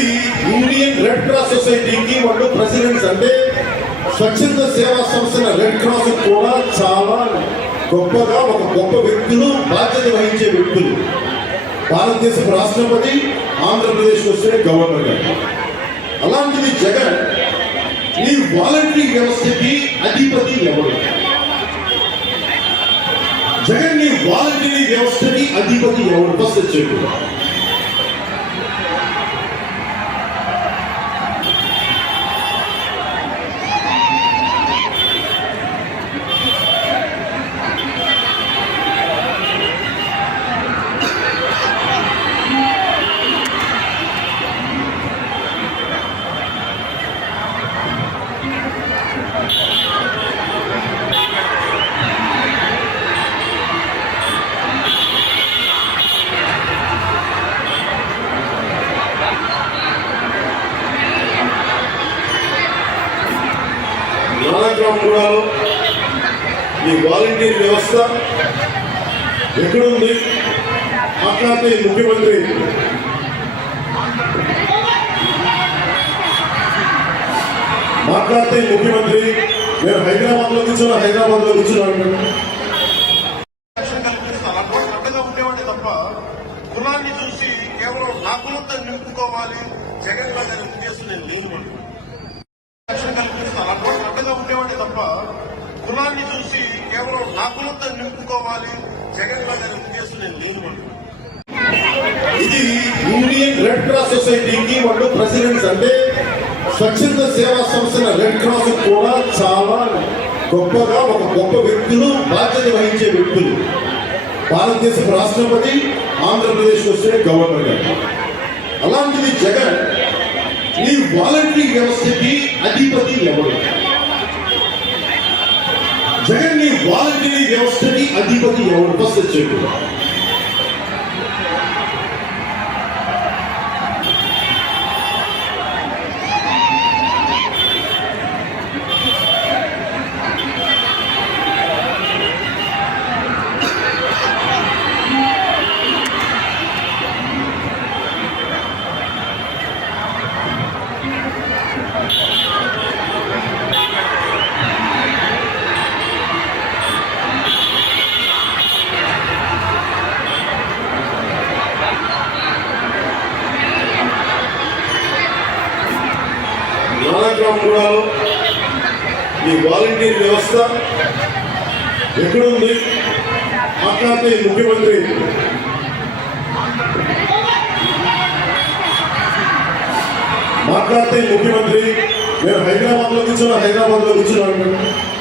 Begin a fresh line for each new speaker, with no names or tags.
ఇది Indian red cross సొసైటీకి వాళ్ళు ప్రెసిడెంట్స్ అంటే స్వచ్ఛంద సేవా సంస్థ రెడ్ క్రాస్ కూడా చాలా గొప్పగా ఒక గొప్ప వ్యక్తులు బాధ్యత వహించే వ్యక్తులు. భారతదేశం రాష్ట్రపతి ఆంధ్రప్రదేశ్ వస్తే గవర్నర్ గారు. అలాంటిది జగన్ ఈ వాలంటరీ వ్యవస్థకి అధిపతి ఎవరు? జగన్ నీ వాలంటరీ వ్యవస్థకి అధిపతి ఎవరు? ఫస్ట్ చెప్పారు నానక్రామపురాలో ఈ వాలంటీర్ వ్యవస్థ ఎక్కడుంది? మాట్లాడితే ముఖ్యమంత్రి. మాట్లాడితే ముఖ్యమంత్రి. నేను హైదరాబాద్లో కూర్చున్నా హైదరాబాద్లో కూర్చున్నాను
తప్ప కులాన్ని చూసి కేవలం నా కులంతో నింపుకోవాలి జగన్ గారి ఉద్దేశం నేను లేను. అలా కల్పిస్తారు అడ్డగా ఉండేవాడే తప్ప కులాన్ని చూసి కేవలం నా కులంతో నింపుకోవాలి జగన్ గారి ఉద్దేశం నేను
ఇది ఇండియన్ రెడ్ క్రాస్ సొసైటీకి వాళ్ళు ప్రెసిడెంట్స్ అంటే స్వచ్ఛంద సేవా సంస్థల రెడ్ క్రాస్ కూడా చాలా గొప్పగా ఒక గొప్ప వ్యక్తులు బాధ్యత వహించే వ్యక్తులు. భారతదేశం రాష్ట్రపతి ఆంధ్రప్రదేశ్ వస్తే గవర్నర్ గారు. అలాంటిది జగన్ ఈ వాలంటరీ వ్యవస్థకి అధిపతి ఎవరు? జగన్ నీ వాలంటరీ వ్యవస్థకి అధిపతి ఎవరు ఫస్ట్ చెప్పు నానక్రామపురాలో ఈ వాలంటీర్ వ్యవస్థ ఎక్కడుంది? మాట్లాడితే ముఖ్యమంత్రి. మాట్లాడితే ముఖ్యమంత్రి. నేను హైదరాబాద్లో కూర్చున్నా హైదరాబాద్లో కూర్చున్నాను